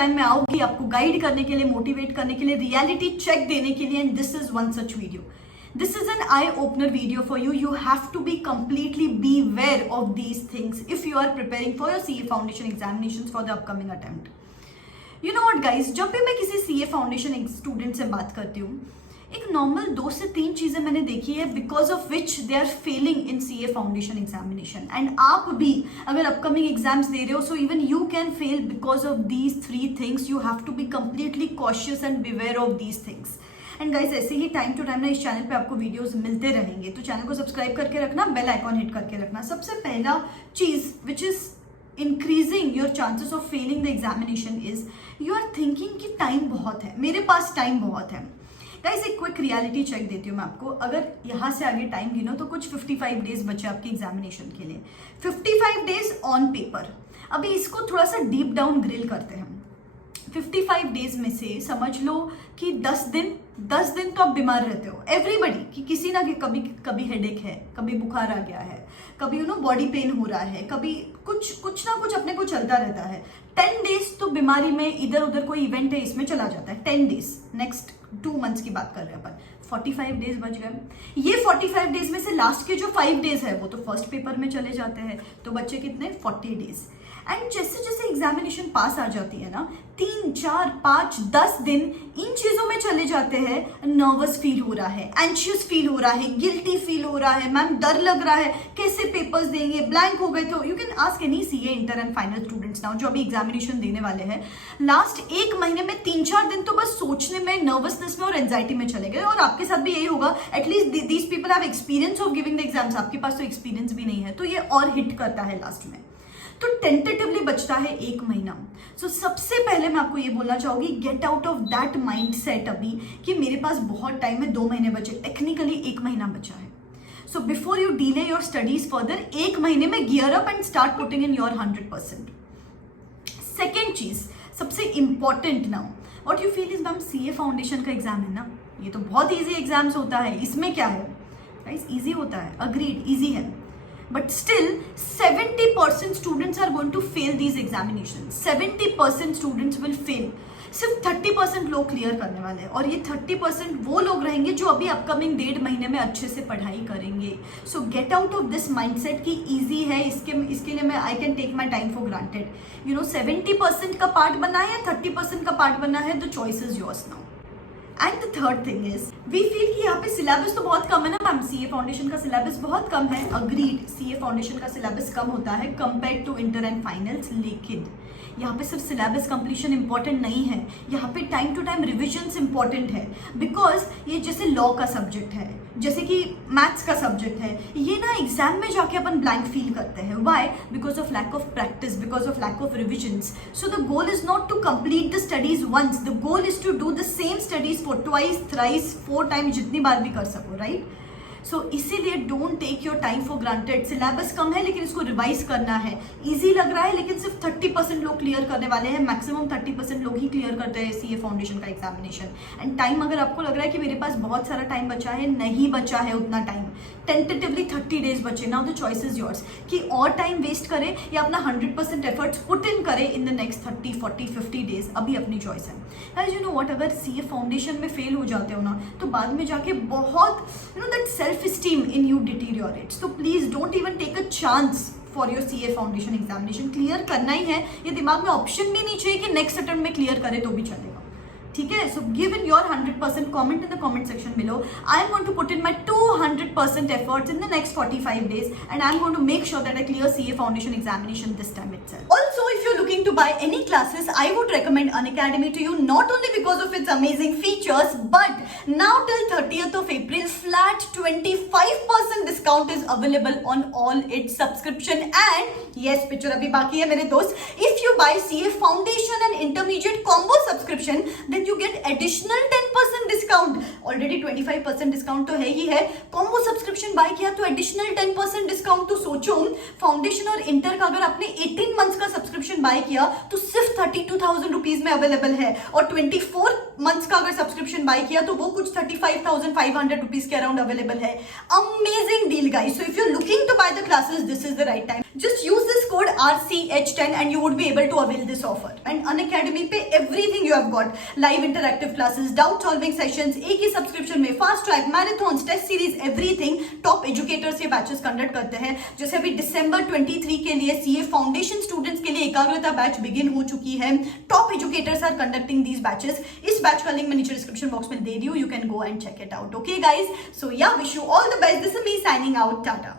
Time मैं आऊंगी आपको गाइड करने के लिए, मोटिवेट करने के लिए, रियलिटी चेक देने के लिए, and this is one such video. This is an eye-opener video for you. You have to be completely beware of these things if you are preparing for your CA Foundation examinations for the upcoming attempt. You know what guys, जब भी मैं किसी CA Foundation student से बात करती हूँ, एक normal 2 से 3 चीजें मैंने देखी है because of which they are failing in CA foundation examination. And आप भी अगर अपकमिंग एग्जाम्स दे रहे हो, so even you can fail because of these 3 things. You have to be completely cautious and beware of these things. And guys, ऐसे ही time to time ना इस चैनल पे आपको वीडियोस मिलते रहेंगे, तो चैनल को सब्सक्राइब करके रखना, बेल आइकॉन हिट करके रखना. सबसे पहला चीज which is increasing your chances of failing the examination is you are thinking कि टाइम बहुत है, मेरे पास टाइम बहुत है. गाइस, एक क्विक रियलिटी चेक देती हूँ मैं आपको. अगर यहाँ से आगे टाइम गिनो तो कुछ 55 डेज बचे आपके एग्जामिनेशन के लिए. 55 डेज ऑन पेपर. अभी इसको थोड़ा सा डीप डाउन ग्रिल करते हैं. 55 डेज में से समझ लो कि 10 दिन तो आप बीमार रहते हो. एवरीबडी कि किसी ना कभी हेडेक है, कभी बुखार आ गया है, कभी बॉडी पेन हो रहा है, कभी कुछ ना कुछ अपने को चलता रहता है. 10 डेज तो बीमारी में इधर उधर कोई इवेंट है इसमें चला जाता है. 10 डेज, नेक्स्ट 2 मंथ्स की बात कर रहे हैं अपन. 45 डेज बच गए. ये 45 डेज में से लास्ट के जो 5 डेज है वो तो फर्स्ट पेपर में चले जाते हैं, तो बच्चे कितने 40 डेज. एंड जैसे जैसे एग्जामिनेशन पास आ जाती है ना, 3, 4, 5, 10 दिन इन चीजों में चले जाते हैं. नर्वस फील हो रहा है, एंशियस फील हो रहा है, गिल्टी फील हो रहा है, मैम डर लग रहा है, कैसे पेपर्स देंगे, ब्लैंक हो गए. तो you can ask any CA inter and final students now जो अभी एग्जामिनेशन देने वाले हैं, लास्ट 1 महीने में 3-4 दिन तो बस सोचने में, नर्वसनेस में और एंजाइटी में चले गए. और आपके साथ भी यही होगा. At least these people have experience of giving the exams. आपके पास तो एक्सपीरियंस भी नहीं है, तो ये और हिट करता है लास्ट में. तो टेंटेटिवली बचता है 1 महीना. सो सबसे पहले मैं आपको ये बोलना चाहूंगी, gate out of that mind set अभी कि मेरे पास बहुत टाइम है, 2 महीने बचे. टेक्निकली 1 महीना बचा है. So before you delay your studies further, 1 महीने में gear up and start putting in your 100%. Second चीज, सबसे important now, what you feel is ma'am CA foundation का एग्जाम है ना, ये तो बहुत ईजी एग्जाम्स होता है, इसमें क्या है. गाइस, ईजी होता है, अग्रीड ईजी है, but still 70% students are going to fail these examinations. 70% students will fail. सिर्फ 30% लोग क्लियर करने वाले हैं, और ये 30% वो लोग रहेंगे जो अभी अपकमिंग 1.5 महीने में अच्छे से पढ़ाई करेंगे. So get out of this mindset कि इजी है, इसके लिए मैं I can take my time for granted. 70% का पार्ट बना है या 30% का पार्ट बना है, the choice is yours now. And the third thing is, we feel कि यहाँ पे सिलेबस तो बहुत कम है ना मैम, CA फाउंडेशन का सिलेबस बहुत कम है. अग्रीड, CA फाउंडेशन का सिलेबस कम होता है compare to inter and finals, लेकिन यहाँ पे सिर्फ सिलेबस कंप्लीशन इंपॉर्टेंट नहीं है, यहाँ पे time to time revisions important है. बिकॉज ये जैसे लॉ का सब्जेक्ट है, जैसे कि मैथ्स का सब्जेक्ट है, ये ना एग्जाम में जाके अपन ब्लैंक फील करते हैं. Why? Because of lack of practice, because of lack of revisions. So the goal is not to complete the studies once, the goal is to do the same studies for twice, thrice, 4 time, जितनी बार भी कर सको, right. So इसीलिए don't take your time for granted. Syllabus कम है लेकिन इसको रिवाइज करना है. इजी लग रहा है लेकिन सिर्फ 30% लोग क्लियर करने वाले हैं. मैक्सिमम 30% लोग ही क्लियर करते हैं CA फाउंडेशन का एग्जामिनेशन. एंड टाइम, अगर आपको लग रहा है कि मेरे पास बहुत सारा टाइम बचा है, नहीं बचा है उतना टाइम. टेंटेटिवली 30 डेज बचे. Now the choice is yours कि और टाइम वेस्ट करें या अपना 100% एफर्ट्स पुट इन करें इन द नेक्स्ट 30, 40, 50 डेज. अभी अपनी चॉइस है. गाइस, यू नो व्हाट, अगर CA फाउंडेशन में फेल हो जाते हो ना, तो बाद में जाके बहुत that self-esteem in you deteriorates. So please don't even take a chance for your CA foundation examination. Clear करना ही है, ये दिमाग में ऑप्शन भी नहीं चाहिए कि नेक्स्ट अटेम्प्ट में क्लियर करे तो भी चलेगा. ठीक है. So give in your 100%, comment in the comment section below. I am going to put in my 200% efforts in the next 45 days, and I am going to make sure that I clear CA foundation examination this time itself. Also, if you're looking to buy any classes, I would recommend Unacademy to you, not only because of its amazing features, but now till 30th of April, flat 25% discount is available on all its subscription. And yes, picture abhi baki hai mere dost. If you buy CA foundation and intermediate combo subscription, then you get additional 10% discount. Already 25% discount तो है ही है. combo subscription buy किया तो additional 10% discount. तो सोचो, foundation और inter का अगर आपने 18 months का सब्सक्रिप्शन बाय किया तो सिर्फ 32,000 रुपीज में अवेलेबल है, और 24 मंथ्स का अगर सब्सक्रिप्शन बाय किया तो वो कुछ 35,500 रुपीज के अराउंड अवेलेबल है. Amazing deal guys. So if you are looking to buy the classes, this is the right time. Just use this code RCH10 and you would be able to avail this offer. And Unacademy पे everything you have got, live interactive classes, doubt solving sessions, एक ही subscription में fast track, marathon, test series, everything. Top educators ये batches conduct करते हैं. जैसे अभी दिसंबर 23 के लिए सीए फाउंडेशन स्टूडेंट्स के लिए एकाग्रता बैच बिगिन हो चुकी है. Top educators are conducting these batches. इस बैच का लिंक मैं नीचे डिस्क्रिप्शन बॉक्स में दे दी हूँ. You can go and check it out. Okay guys, so yeah, wish you all the best. This is me signing out. Tata.